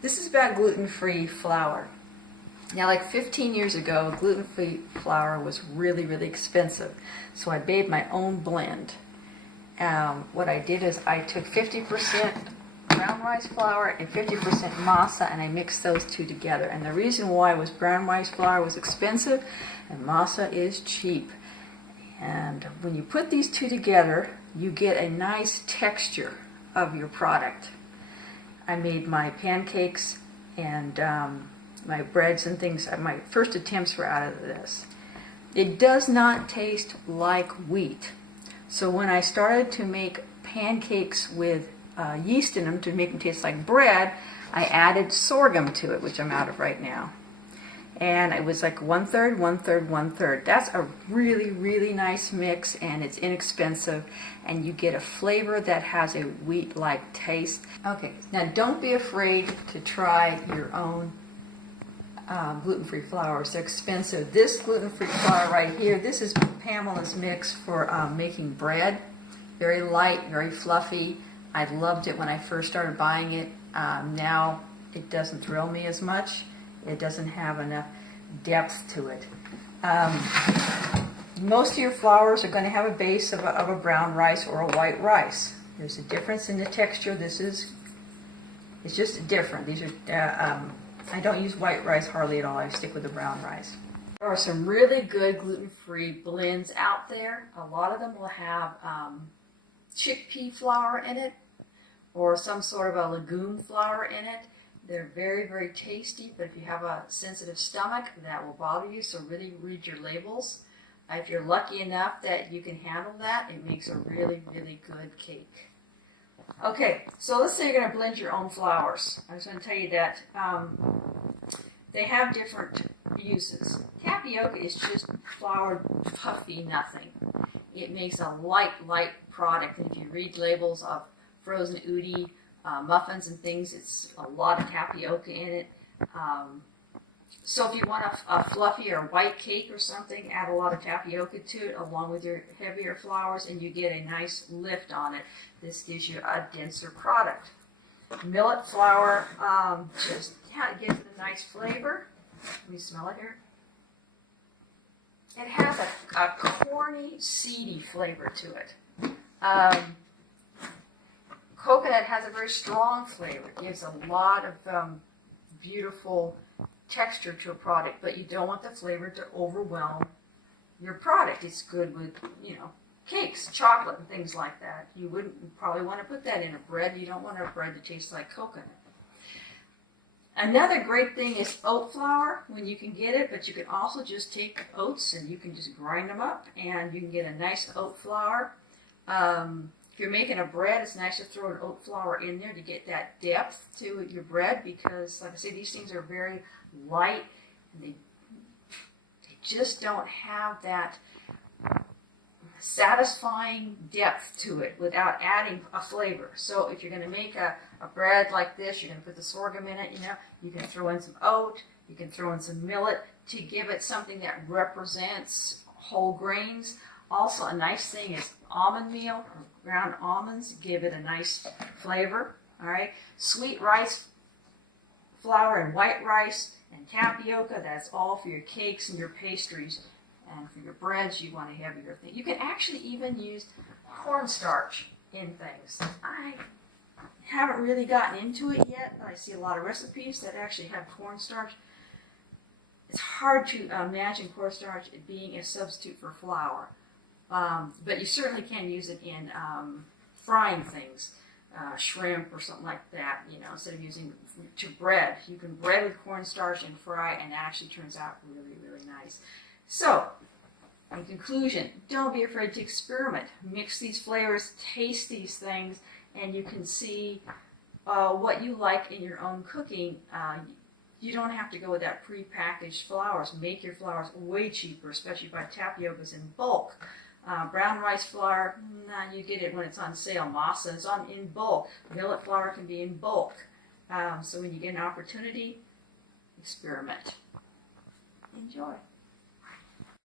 This is about gluten-free flour. Now, like 15 years ago, gluten-free flour was really, really expensive. So I made my own blend. What I did is I took 50% brown rice flour and 50% masa, and I mixed those two together. And the reason why was brown rice flour was expensive and masa is cheap. And when you put these two together, you get a nice texture of your product. I made my pancakes and my breads and things. My first attempts were out of this. It does not taste like wheat. So when I started to make pancakes with yeast in them to make them taste like bread, I added sorghum to it, which I'm out of right now. And it was like 1/3, 1/3, 1/3. That's a really, really nice mix, and it's inexpensive, and you get a flavor that has a wheat-like taste. Okay, now don't be afraid to try your own gluten-free flours. They're expensive. This gluten-free flour right here, this is Pamela's mix for making bread. Very light, very fluffy. I loved it when I first started buying it. Now it doesn't thrill me as much. It doesn't have enough depth to it. Most of your flours are going to have a base of a brown rice or a white rice. There's a difference in the texture. It's just different. These are I don't use white rice hardly at all. I stick with the brown rice. There are some really good gluten-free blends out there. A lot of them will have chickpea flour in it or some sort of a legume flour in it. They're very, very tasty, but if you have a sensitive stomach, that will bother you, so really read your labels. If you're lucky enough that you can handle that, it makes a really, really good cake. Okay, so let's say you're going to blend your own flours. I was going to tell you that they have different uses. Tapioca is just flour, puffy nothing. It makes a light product, and if you read labels of frozen udi, muffins and things, it's a lot of tapioca in it. So if you want a fluffy or white cake or something, add a lot of tapioca to it along with your heavier flours, and you get a nice lift on it. This gives you a denser product. Millet flour, it gives it a nice flavor. Let me smell it here. It has a corny, seedy flavor to it. Coconut has a very strong flavor. It gives a lot of beautiful texture to a product, but you don't want the flavor to overwhelm your product. It's good with, cakes, chocolate, and things like that. You wouldn't probably want to put that in a bread. You don't want a bread to taste like coconut. Another great thing is oat flour when you can get it, but you can also just take oats and you can just grind them up and you can get a nice oat flour. If you're making a bread, it's nice to throw an oat flour in there to get that depth to your bread because, like I say, these things are very light and they just don't have that satisfying depth to it without adding a flavor. So if you're going to make a bread like this, you're going to put the sorghum in it, you can throw in some oat, you can throw in some millet to give it something that represents whole grains. Also, a nice thing is almond meal or ground almonds give it a nice flavor. All right, sweet rice flour and white rice and tapioca, that's all for your cakes and your pastries. And for your breads, you want a heavier thing. You can actually even use cornstarch in things. I haven't really gotten into it yet, but I see a lot of recipes that actually have cornstarch. It's hard to imagine cornstarch being a substitute for flour. But you certainly can use it in frying things, shrimp or something like that, instead of using to bread. You can bread with cornstarch and fry, and it actually turns out really, really nice. So, in conclusion, don't be afraid to experiment. Mix these flavors, taste these things, and you can see what you like in your own cooking. You don't have to go with that pre-packaged flours. Make your flours way cheaper, especially buy tapiocas in bulk. Brown rice flour, you get it when it's on sale. Masa is in bulk. Millet flour can be in bulk. So when you get an opportunity, experiment. Enjoy.